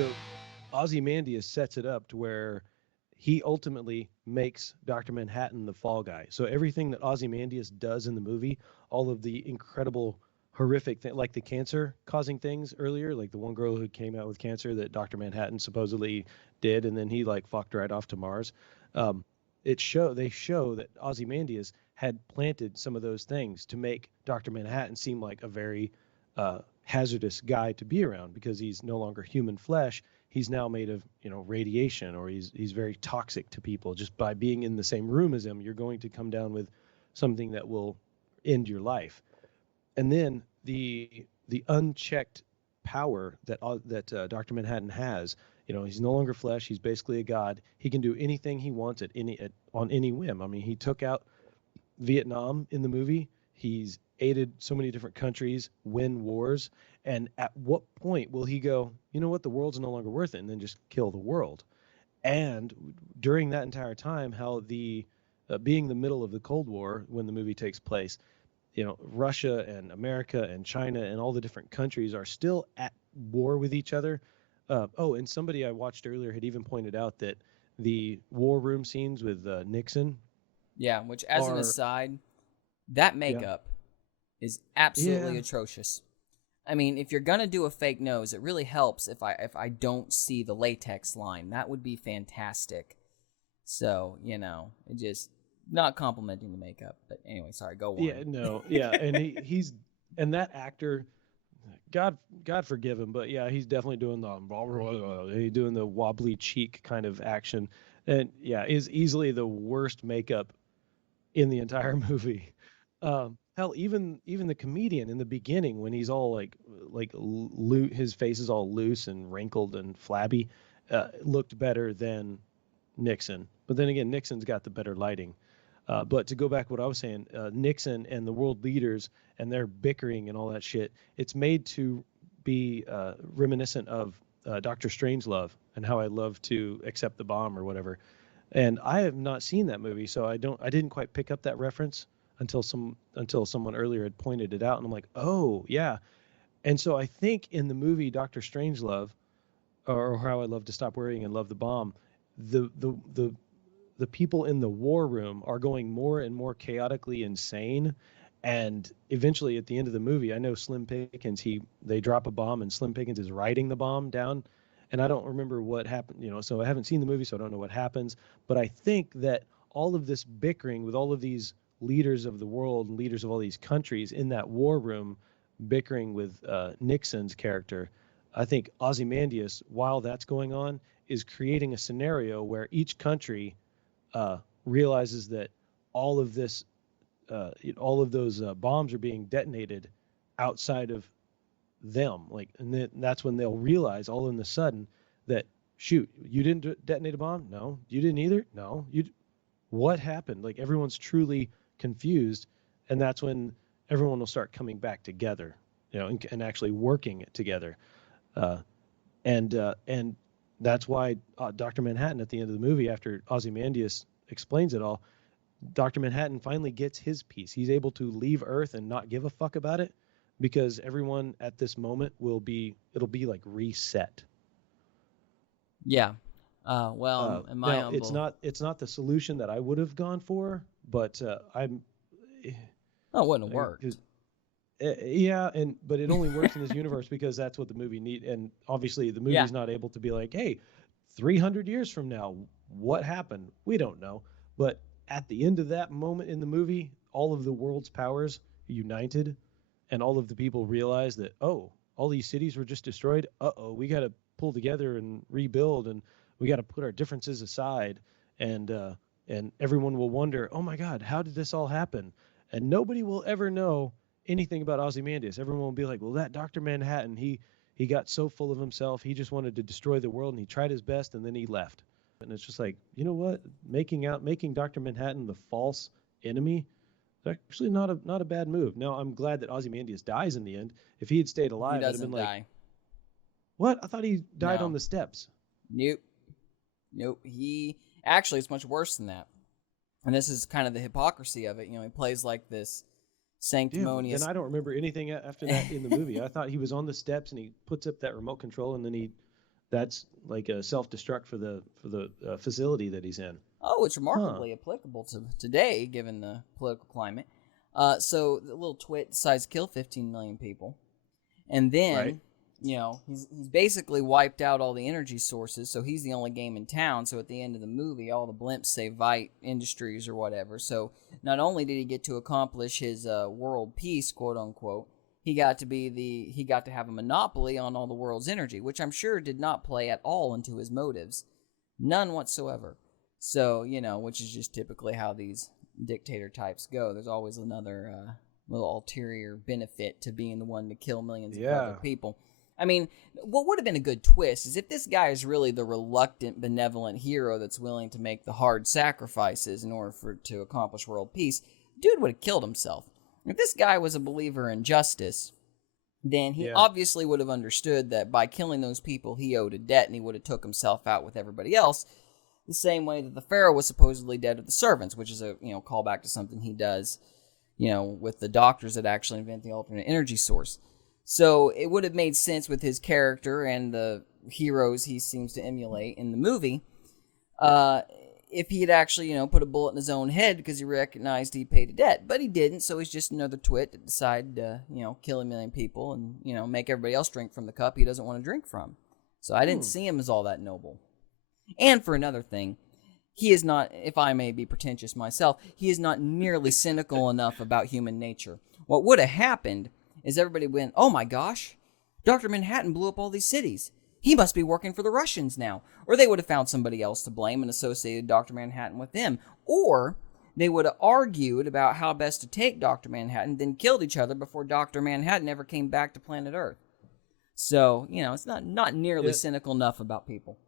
So Ozymandias sets it up to where he ultimately makes Dr. Manhattan the fall guy. So everything that Ozymandias does in the movie, all of the incredible horrific thing, like the cancer causing things earlier, like the one girl who came out with cancer that Dr. Manhattan supposedly did, and then he like fucked right off to Mars. Um, they show that Ozymandias had planted some of those things to make Dr. Manhattan seem like a very hazardous guy to be around because he's no longer human flesh. He's now made of radiation, or he's very toxic to people. Just by being in the same room as him, you're going to come down with something that will end your life. And then the unchecked power that Dr. Manhattan has. He's no longer flesh. He's basically a god. He can do anything he wants on any whim. I mean, he took out Vietnam in the movie. He's aided so many different countries win wars. And at what point will he go, you know what, the world's no longer worth it, and then just kill the world? And during that entire time, how the being the middle of the Cold War when the movie takes place, Russia and America and China and all the different countries are still at war with each other. And somebody I watched earlier had even pointed out that the war room scenes with Nixon Yeah, which, as an are, aside, that yeah, makeup is absolutely yeah, atrocious. I mean, if you're gonna do a fake nose, it really helps if I don't see the latex line. That would be fantastic. So, it just not complimenting the makeup. But anyway, sorry, go yeah, on. no, yeah, and he's and that actor, God forgive him, but yeah, he's definitely doing the wobbly cheek kind of action, and yeah, is easily the worst makeup in the entire movie. Hell, even the comedian in the beginning when he's all his face is all loose and wrinkled and flabby, looked better than Nixon. But then again, Nixon's got the better lighting. But to go back to what I was saying, Nixon and the world leaders and their bickering and all that shit, it's made to be reminiscent of Doctor Strangelove and how I love to accept the bomb or whatever. And I have not seen that movie, so I didn't quite pick up that reference until someone earlier had pointed it out, and I'm like, oh yeah. And so I think in the movie Doctor Strangelove, or How I Love to Stop Worrying and Love the Bomb, the the the the people in the war room are going more and more chaotically insane. And eventually, at the end of the movie, I know Slim Pickens. They drop a bomb, and Slim Pickens is writing the bomb down. And I don't remember what happened. So I haven't seen the movie, so I don't know what happens. But I think that all of this bickering with all of these leaders of the world and leaders of all these countries in that war room, bickering with Nixon's character, I think Ozymandias, while that's going on, is creating a scenario where each country realizes that all of this, all of those bombs are being detonated outside of them. And then that's when they'll realize all in the sudden that, shoot, you didn't detonate a bomb? No. You didn't either? No. What happened? Like, everyone's truly confused, and that's when everyone will start coming back together, and actually working together. Uh, and that's why Dr. Manhattan at the end of the movie, after Ozymandias explains it all, Dr. Manhattan finally gets his piece. He's able to leave Earth and not give a fuck about it because everyone at this moment it'll be like reset. Yeah. Well, in my Now it's humble, not the solution that I would have gone for, but I'm oh, it wouldn't have worked. yeah, but it only works in this universe because that's what the movie need. And obviously, the Yeah. movie's not able to be like, hey, 300 years from now, what happened? We don't know. But at the end of that moment in the movie, all of the world's powers united, and all of the people realized that, oh, all these cities were just destroyed. Uh-oh, we got to pull together and rebuild, and we got to put our differences aside, and everyone will wonder, oh my God, how did this all happen? And nobody will ever know anything about Ozymandias. Everyone will be like, well, that Dr. Manhattan, he got so full of himself, he just wanted to destroy the world, and he tried his best, and then he left. And it's just like, you know what? Making Dr. Manhattan the false enemy, it's actually not a bad move. Now I'm glad that Ozymandias dies in the end. If he had stayed He alive, I'd have been doesn't like, die. what? I thought he died on No. the steps. Nope. Nope. He actually, it's much worse than that. And this is kind of the hypocrisy of it. He plays like this Damn. Then sanctimonious. I don't remember anything after that in the movie. I thought he was on the steps and he puts up that remote control and then he that's like a self-destruct for the facility that he's in. Oh, it's Huh. remarkably applicable to today, given the political climate. So the little twit decides to kill 15 million people, and Right. then he's basically wiped out all the energy sources. So he's the only game in town. So at the end of the movie, all the blimps say Vite Industries or whatever. So not only did he get to accomplish his world peace, quote unquote, he got to have a monopoly on all the world's energy, which I'm sure did not play at all into his motives, none whatsoever. So, which is just typically how these dictator types go. There's always another little ulterior benefit to being the one to kill millions of other people. I mean, what would have been a good twist is if this guy is really the reluctant, benevolent hero that's willing to make the hard sacrifices in order to accomplish world peace, dude would have killed himself. If this guy was a believer in justice, then he obviously would have understood that by killing those people, he owed a debt, and he would have took himself out with everybody else. The same way that the Pharaoh was supposedly dead to the servants, which is a callback to something he does, with the doctors that actually invent the alternate energy source. So it would have made sense with his character and the heroes he seems to emulate in the movie, if he had actually put a bullet in his own head because he recognized he paid a debt. But he didn't, so he's just another twit that decided to kill a million people and make everybody else drink from the cup he doesn't want to drink from. So I didn't see him as all that noble. And for another thing, he is not, if I may be pretentious myself, he is not nearly cynical enough about human nature. What would have happened is everybody went, oh my gosh, Dr. Manhattan blew up all these cities. He must be working for the Russians now. Or they would have found somebody else to blame and associated Dr. Manhattan with them. Or they would have argued about how best to take Dr. Manhattan, then killed each other before Dr. Manhattan ever came back to planet Earth. So, it's not nearly cynical enough about people.